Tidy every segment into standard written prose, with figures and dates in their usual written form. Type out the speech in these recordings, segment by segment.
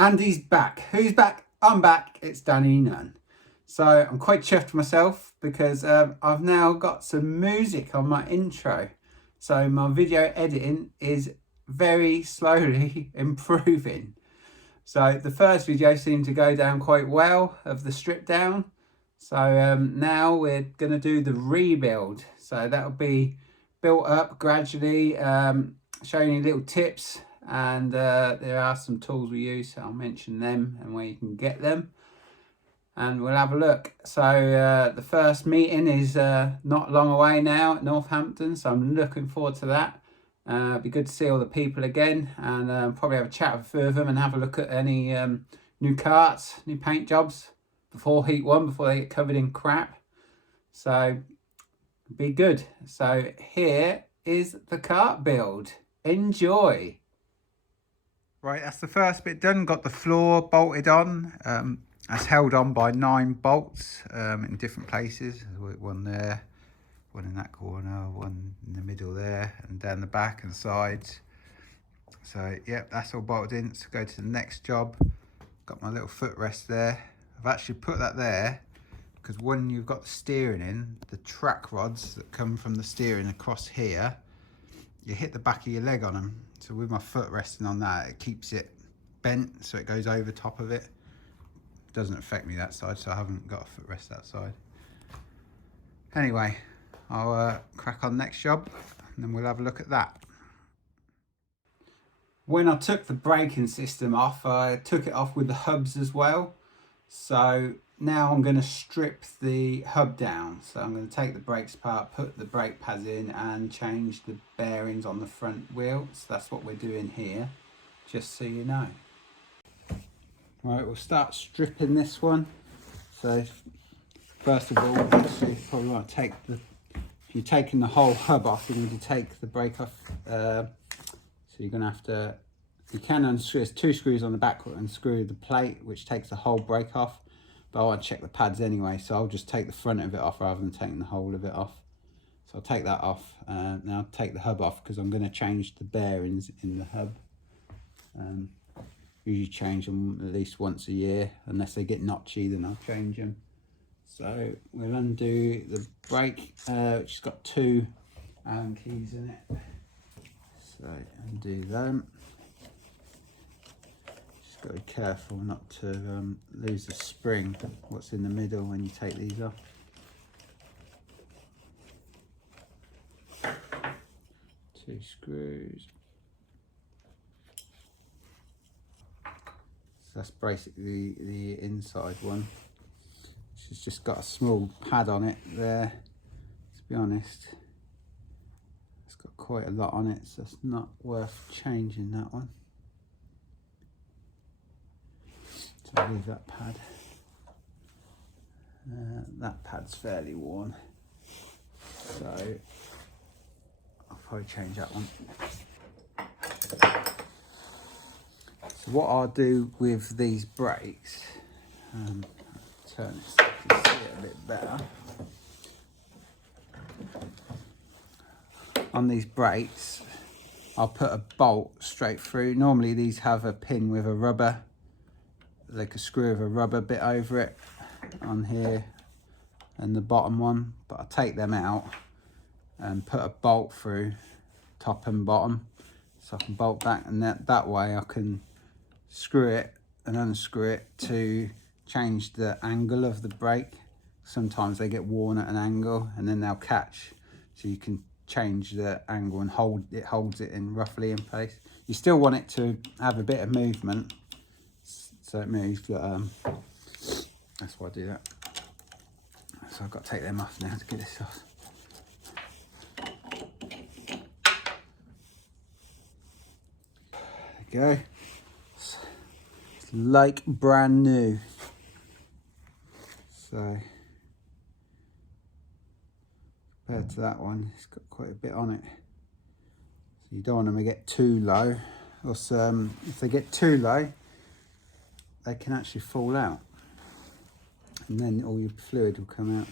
Andy's back. Who's back? I'm back. It's Danny Nunn. So I'm quite chuffed myself because I've now got some music on my intro. So my video editing is very slowly improving. So the first video seemed to go down quite well of the strip down. So now we're going to do the rebuild. So that'll be built up gradually, showing you little tips. And there are some tools we use, so I'll mention them and where you can get them. And we'll have a look. So the first meeting is not long away now at Northampton, so I'm looking forward to that. It'd be good to see all the people again, and probably have a chat with a few of them and have a look at any new carts, new paint jobs before heat one, before they get covered in crap. So be good. So here is the cart build. Enjoy. Right, that's the first bit done. Got the floor bolted on. That's held on by 9 bolts in different places. One there, one in that corner, one in the middle there, and down the back and sides. So, yep, that's all bolted in. So go to the next job. Got my little footrest there. I've actually put that there because when you've got the steering in, the track rods that come from the steering across here, you hit the back of your leg on them. So with my foot resting on that, it keeps it bent so it goes over top of it. Doesn't affect me that side, so I haven't got a footrest that side. Anyway, I'll crack on next job and then we'll have a look at that. When I took the braking system off, I took it off with the hubs as well. So now I'm going to strip the hub down. So I'm going to take the brakes apart, put the brake pads in and change the bearings on the front wheel. So that's what we're doing here, just so you know. Right, we'll start stripping this one. So first of all, you probably want to take the, if you're taking the whole hub off, you need to take the brake off. So you're going to have to, you can unscrew, there's 2 screws on the back and screw the plate, which takes the whole brake off. But I want to check the pads anyway, so I'll just take the front of it off rather than taking the whole of it off. So I'll take that off. Now I'll take the hub off because I'm going to change the bearings in the hub. Usually change them at least once a year, unless they get notchy, then I'll change them. So we'll undo the brake, which has got 2 Allen keys in it. So undo them. Just got to be careful not to lose the spring, what's in the middle when you take these off. 2 screws. So that's basically the inside one. It's just got a small pad on it there. To be honest, it's got quite a lot on it, so it's not worth changing that one. So I'll leave that pad. That pad's fairly worn, so I'll probably change that one. So what I'll do with these brakes, turn it so you can see it a bit better. On these brakes, I'll put a bolt straight through. Normally these have a pin with a rubber, like a screw with a rubber bit over it on here and the bottom one, but I'll take them out and put a bolt through top and bottom so I can bolt back, and that way I can screw it and unscrew it to change the angle of the brake. Sometimes they get worn at an angle and then they'll catch, so you can change the angle and holds it in roughly in place. You still want it to have a bit of movement so it moves, but that's why I do that. So I've got to take them off now to get this off. There you go. It's like brand new. So compared to that one, it's got quite a bit on it. So you don't want them to get too low. Also, if they get too low, they can actually fall out, and then all your fluid will come out.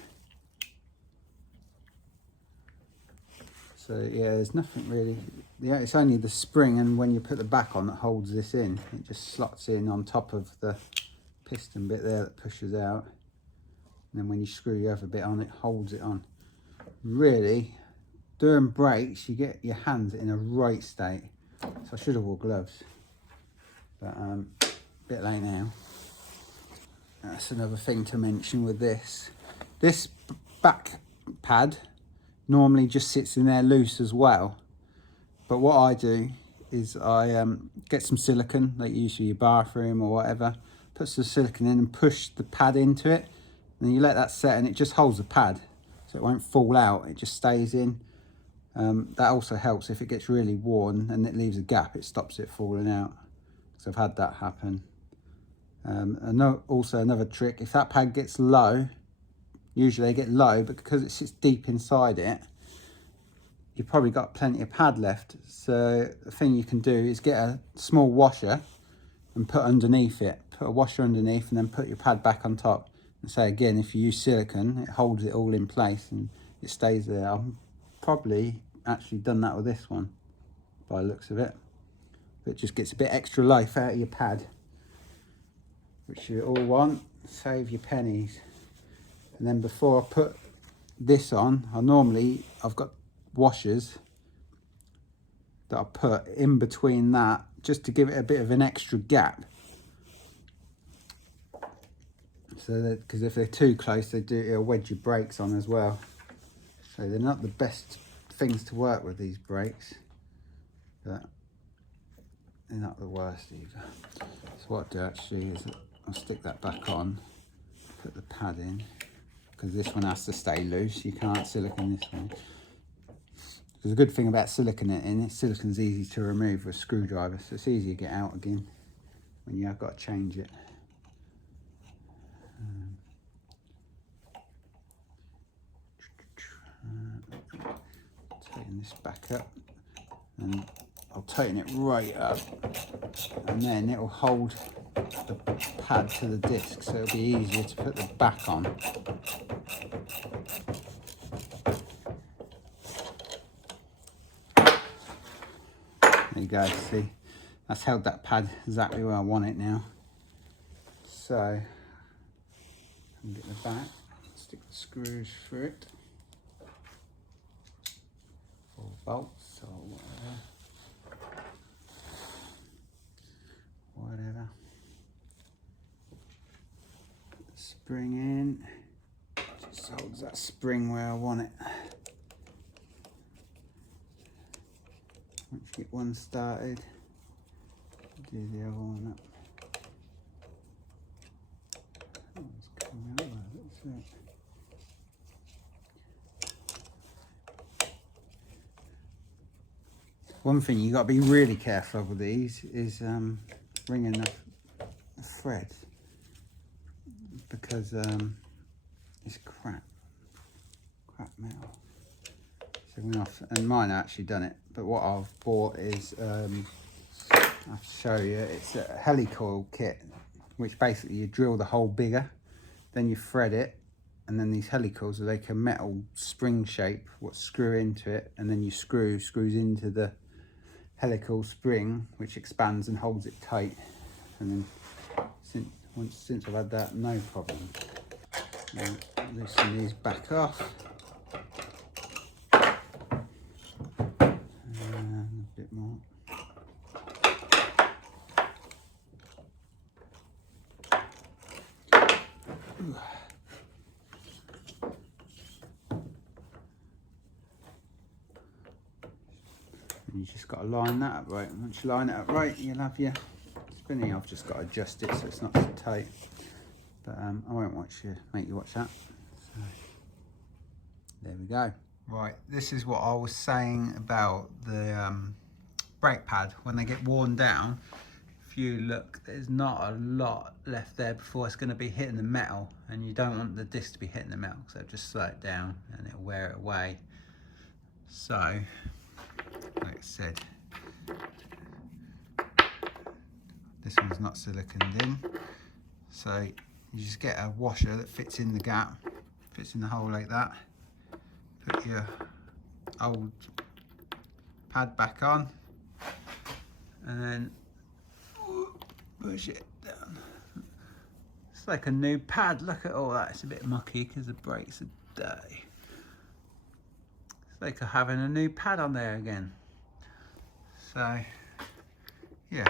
So yeah, there's nothing really. Yeah, it's only the spring, and when you put the back on, that holds this in. It just slots in on top of the piston bit there that pushes out. And then when you screw the other bit on, it holds it on. Really, during brakes, you get your hands in a right state. So I should have wore gloves, but a bit late now. That's another thing to mention with this. This back pad normally just sits in there loose as well. But what I do is I get some silicone, like you use for your bathroom or whatever, put some silicone in and push the pad into it. And then you let that set and it just holds the pad. So it won't fall out, it just stays in. That also helps if it gets really worn and it leaves a gap, it stops it falling out. So I've had that happen. Also another trick, if that pad gets low, usually they get low, but because it sits deep inside it, you've probably got plenty of pad left. So the thing you can do is get a small washer and put underneath it. Put a washer underneath and then put your pad back on top. And so again, if you use silicone, it holds it all in place and it stays there. I've probably actually done that with this one by the looks of it. But it just gets a bit extra life out of your pad, which you all want. Save your pennies. And then before I put this on, I've got washers that I put in between that just to give it a bit of an extra gap. So that, because if they're too close, it'll wedge your brakes on as well. So they're not the best things to work with, these brakes, but they're not the worst either. So what I do actually is I'll stick that back on, put the pad in, because this one has to stay loose. You can't silicone this one. There's a good thing about siliconing it in, silicone's easy to remove with a screwdriver, so it's easy to get out again when you have got to change it. Tighten this back up, and I'll tighten it right up, and then it'll hold the pad to the disc, so it'll be easier to put the back on. There you go, see, that's held that pad exactly where I want it now. So, I'll get the back, stick the screws through it, or bolts, or whatever. Put the spring in, just holds that spring where I want it. Once you get one started, do the other one up. Oh, it's coming out there, that's it. One thing you got to be really careful of with these is ringing the thread, because it's crap metal. And mine actually done it, but what I've bought is I'll show you, it's a helicoil kit, which basically you drill the hole bigger, then you thread it, and then these helicoils are like a metal spring shape what screw into it, and then you screws into the helical spring, which expands and holds it tight. And then since I've had that, no problem. Now loosen these back off. And a bit more. And you just got to line that up right. Once you line it up right, you'll have your spinning. I've just got to adjust it so it's not so tight. But I won't make you watch that. So, there we go. Right, this is what I was saying about the brake pad. When they get worn down, if you look, there's not a lot left there before it's going to be hitting the metal, and you don't want the disc to be hitting the metal, so just slow it down and it'll wear it away. So, like I said, this one's not siliconed in, so you just get a washer that fits in the gap, fits in the hole like that. Put your old pad back on, and then push it down. It's like a new pad. Look at all that. It's a bit mucky because the brakes are dirty. It's like having a new pad on there again. So yeah,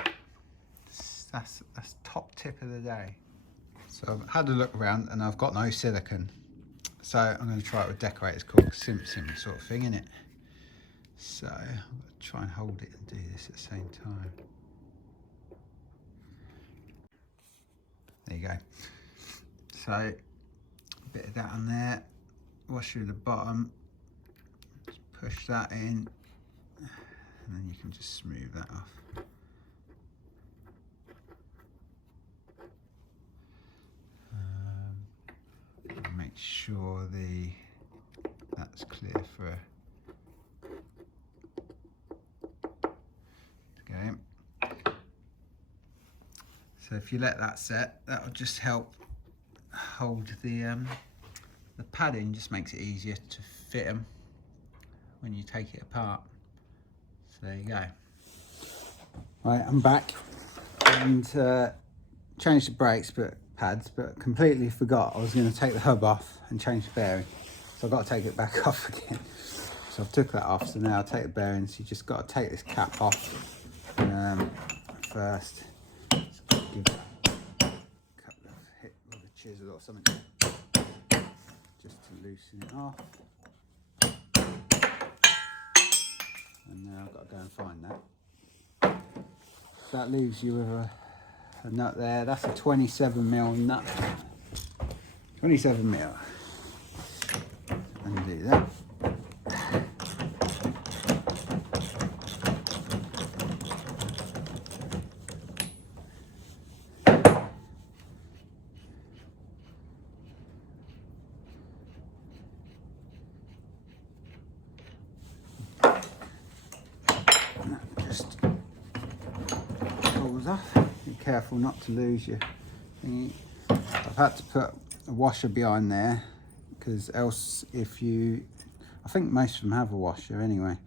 that's top tip of the day. So I've had a look around and I've got no silicone. So I'm going to try it with decorators called sim sort of thing, innit? So I'm going to try and hold it and do this at the same time. There you go. So a bit of that on there, wash through the bottom, just push that in, and then you can just smooth that off. Make sure that's clear for okay. So if you let that set, that will just help hold the pad in, just makes it easier to fit them when you take it apart. So there you go. Right, I'm back and changed the brakes pads, but completely forgot I was going to take the hub off and change the bearing. So I've got to take it back off again. So I've took that off, so now I'll take the bearings. You just got to take this cap off first. Give it a couple of hit with a chisel or something just to loosen it off. And now I've got to go and find that. So that leaves you with a nut there. That's a 27mm nut. 27mm. Undo that. Just pulls off. Be careful not to lose your thingy. I've had to put a washer behind there because else I think most of them have a washer anyway.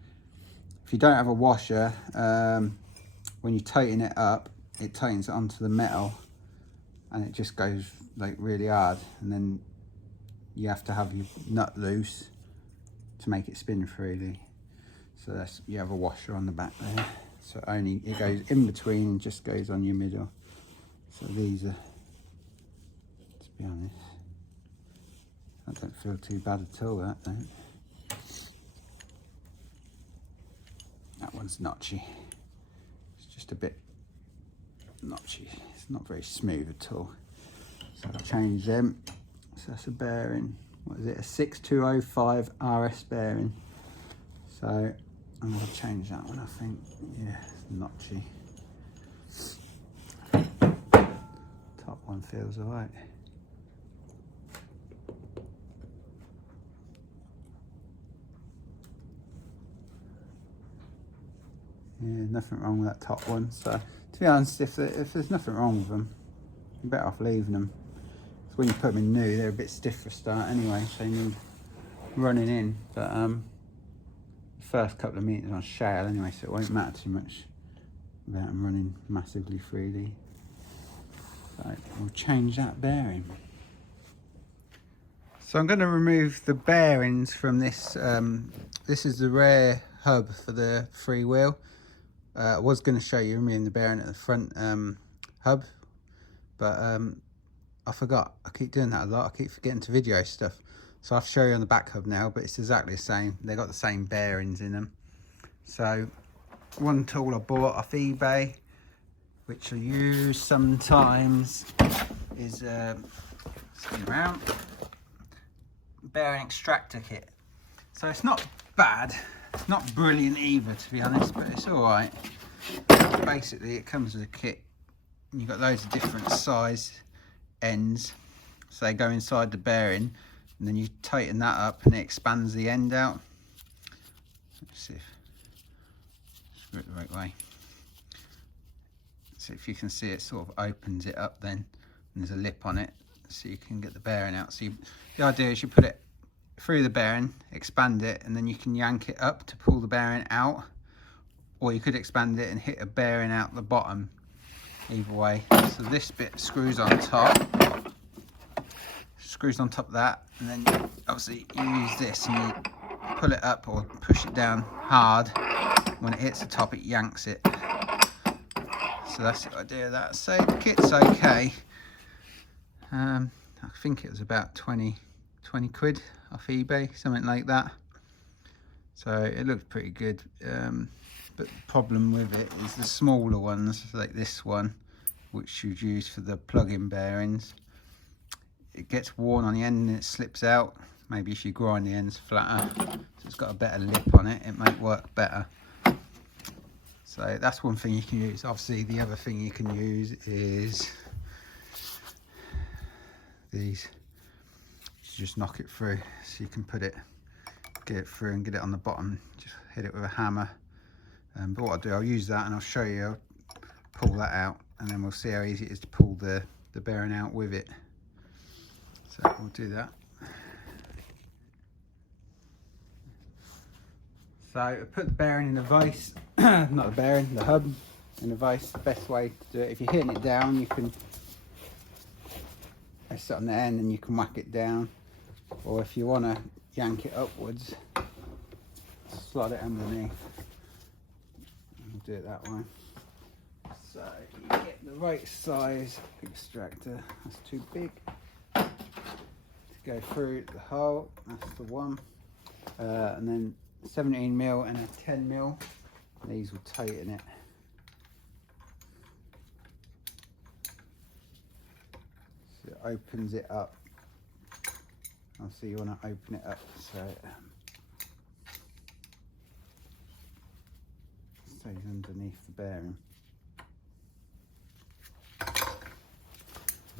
If you don't have a washer, when you tighten it up, it tightens it onto the metal and it just goes like really hard, and then you have to have your nut loose to make it spin freely. So you have a washer on the back there, so it goes in between and just goes on your middle. So these are, to be honest, that don't feel too bad at all, that don't. That one's notchy. It's just a bit notchy. It's not very smooth at all. So I'll change them. So that's a bearing. What is it? A 6205 RS bearing. So I'm going to change that one, I think. Yeah, it's notchy. Top one feels alright. Yeah, nothing wrong with that top one. So to be honest, if there's nothing wrong with them, you're better off leaving them. So when you put them in new, they're a bit stiff for a start anyway, so they need running in. But the first couple of meters on shale anyway, so it won't matter too much about them running massively freely. So we'll change that bearing. So I'm going to remove the bearings from this. This is the rear hub for the freewheel. I was going to show you removing the bearing at the front hub, but I forgot. I keep doing that a lot. I keep forgetting to video stuff. So I'll show you on the back hub now, but it's exactly the same. They got the same bearings in them. So one tool I bought off eBay, which I use sometimes, is spin around bearing extractor kit. So it's not bad. It's not brilliant either, to be honest, but it's all right. Basically, it comes with a kit. You've got loads of different size ends, so they go inside the bearing, and then you tighten that up, and it expands the end out. Let's see if screw it the right way. So if you can see, it sort of opens it up then, and there's a lip on it, so you can get the bearing out. So the idea is you put it through the bearing, expand it, and then you can yank it up to pull the bearing out, or you could expand it and hit a bearing out the bottom. Either way. So this bit screws on top. Screws on top of that, and then obviously you use this and you pull it up or push it down hard. When it hits the top, it yanks it. So that's the idea of that. So the kit's okay. I think it was about 20 quid off eBay, something like that. So it looks pretty good. But the problem with it is the smaller ones, like this one, which you'd use for the plug-in bearings, it gets worn on the end and it slips out. Maybe if you grind the ends flatter, so it's got a better lip on it, it might work better. So that's one thing you can use. Obviously the other thing you can use is these. You just knock it through, so you can get it through and get it on the bottom. Just hit it with a hammer. But what I'll do, I'll use that and I'll show you. I'll pull that out, and then we'll see how easy it is to pull the bearing out with it. So we'll do that. So I put the bearing in the vise, not the bearing, the hub in the vise. The best way to do it, if you're hitting it down, you can press it on the end and you can whack it down. Or if you want to yank it upwards, slide it underneath. We'll do it that way. So you get the right size extractor. That's too big to go through the hole. That's the one. And then 17mm and a 10mm. These will tighten it. So it opens it up. So you want to open it up so it stays underneath the bearing.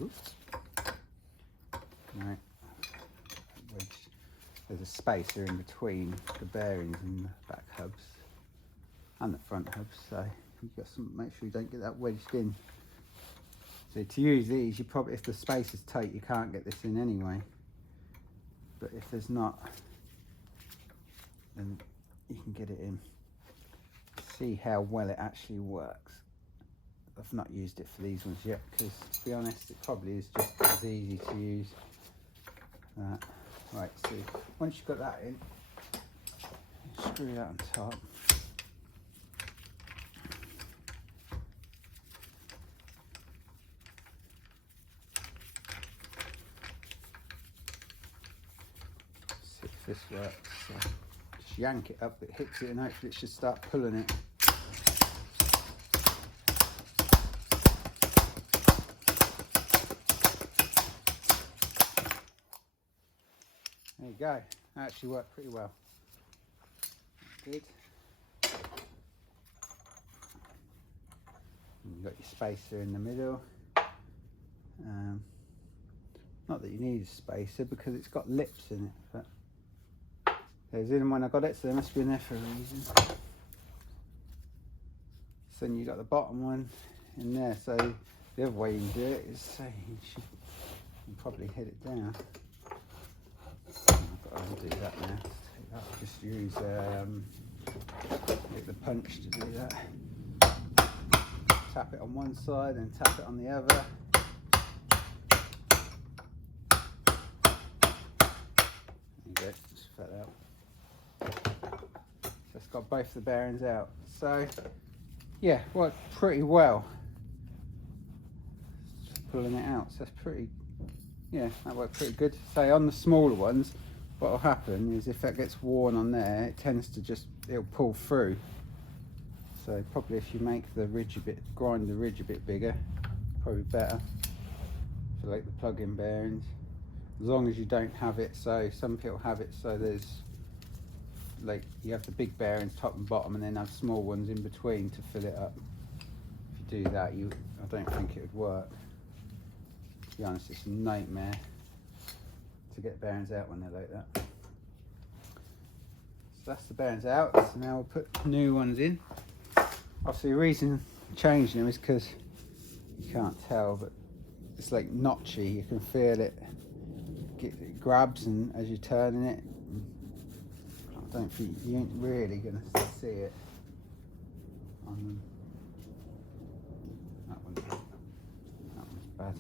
Oops. Right. There's a spacer in between the bearings and the back hubs and the front hubs, so you've got to make sure you don't get that wedged in. So to use these, you probably, if the space is tight, you can't get this in anyway. But if there's not, then you can get it in. See how well it actually works. I've not used it for these ones yet, because to be honest, it probably is just as easy to use that. Right, so once you've got that in, screw that on top. See if this works. So just yank it up, it hits it, and hopefully it should start pulling it. There you go, that actually worked pretty well. Good. You've got your spacer in the middle. Not that you need a spacer because it's got lips in it, but there's in when I got it, so they must be in there for a reason. So then you've got the bottom one in there, so the other way you can do it is, say, you should probably hit it down. I'll do that now. I'll just use the punch to do that. Tap it on one side and tap it on the other. There you go, just fell out. So it's got both the bearings out. So yeah, worked pretty well. Just pulling it out. So that's pretty, yeah, that worked pretty good. Say on the smaller ones, what will happen is if that gets worn on there, it tends to just, it'll pull through. So probably if you make the ridge a bit, grind the ridge a bit bigger, probably better for like the plug-in bearings. As long as you don't have it, so some people have it so there's like, you have the big bearings top and bottom and then have small ones in between to fill it up. If you do that, I don't think it would work. To be honest, it's a nightmare to get bearings out when they're like that. So that's the bearings out. So now we'll put new ones in. Obviously the reason I'm changing them is because you can't tell, but it's like notchy. You can feel it. It grabs, and as you're turning it, I don't think you ain't really gonna see it. on them. That one's bad.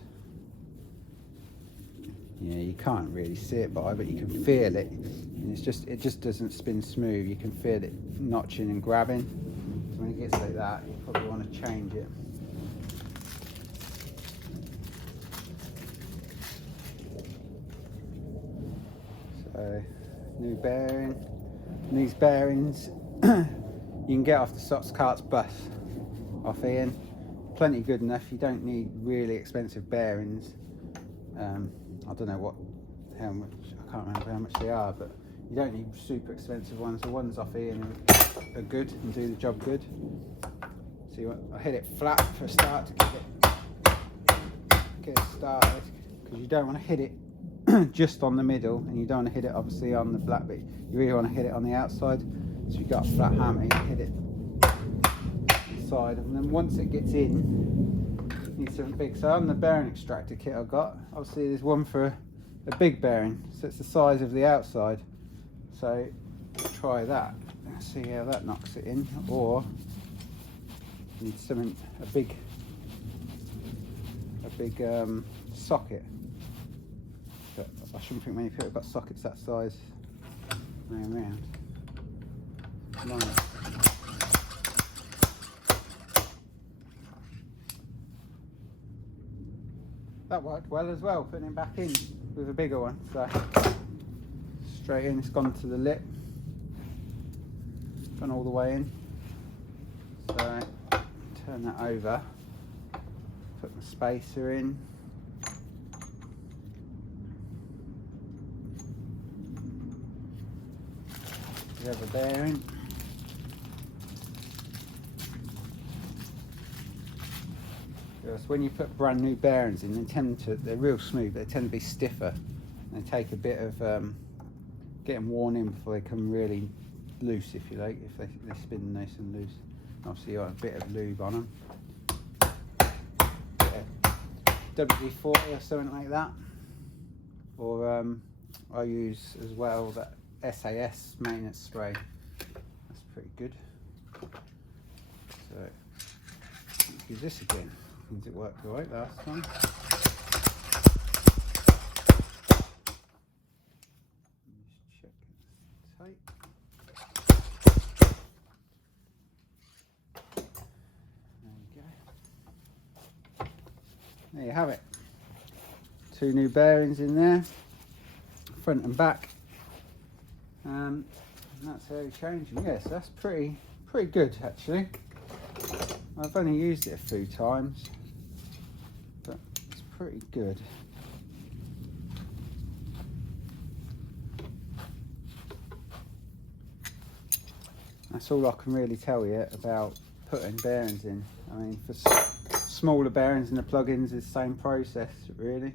Yeah, you can't really see it but you can feel it. And it just doesn't spin smooth. You can feel it notching and grabbing. So when it gets like that, you probably want to change it. So, new bearing. And these bearings you can get off the Stoxkarts bus off Ian. Plenty good enough. You don't need really expensive bearings. I don't know how much, I can't remember how much they are, but you don't need super expensive ones. The ones off Ian are good and do the job good. So I hit it flat for a start to get it started, because you don't want to hit it just on the middle, and you don't want to hit it obviously on the black bit. You really want to hit it on the outside. So you've got a flat hammer, you hit it side, and then once it gets in, you need something big. So on the bearing extractor kit I've got, obviously there's one for a big bearing, so it's the size of the outside. So try that, see how that knocks it in. Or you need something, a big socket. But I shouldn't think many people have got sockets that size laying around. That worked well as well, putting it back in with a bigger one. So straight in, it's gone to the lip, gone all the way in. So turn that over, put my spacer in. The other bearing. Because when you put brand new bearings in, they're real smooth, they tend to be stiffer. They take a bit of getting worn in before they come really loose, if you like, if they spin nice and loose. Obviously you want a bit of lube on them. WD-40 or something like that. Or I use as well that SAS maintenance spray. That's pretty good. So let's use this again. Means it worked all right last time. Just check it's tight. There we go. There you have it. 2 new bearings in there, front and back. And that's how you change them. Yes, that's pretty good actually. I've only used it a few times, but it's pretty good. That's all I can really tell you about putting bearings in. I mean, for smaller bearings and the plugins, it's the same process really.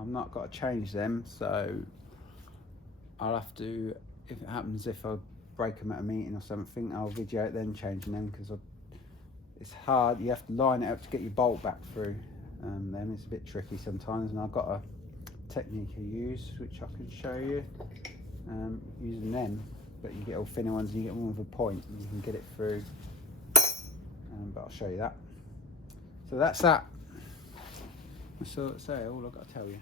I've not got to change them, so I'll have to, if it happens, if I break them at a meeting or something, I'll video it then changing them, because it's hard. You have to line it up to get your bolt back through them. It's a bit tricky sometimes, and I've got a technique I use which I can show you using them, but you get all thinner ones and you get one with a point and you can get it through, but I'll show you that. So that's that. That's all I've got to tell you.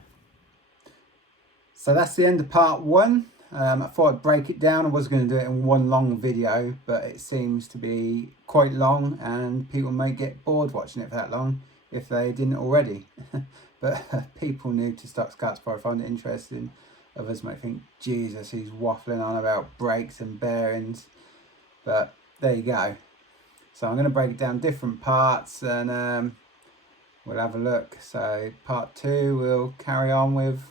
So that's the end of part 1. I thought I'd break it down. I was going to do it in one long video, but it seems to be quite long and people may get bored watching it for that long if they didn't already. But people new to Stoxkarts probably find it interesting. Others might think, Jesus, he's waffling on about brakes and bearings. But there you go. So I'm going to break it down different parts and we'll have a look. So part 2 we'll carry on with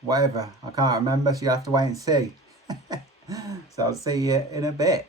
whatever. I can't remember, so you'll have to wait and see. So I'll see you in a bit.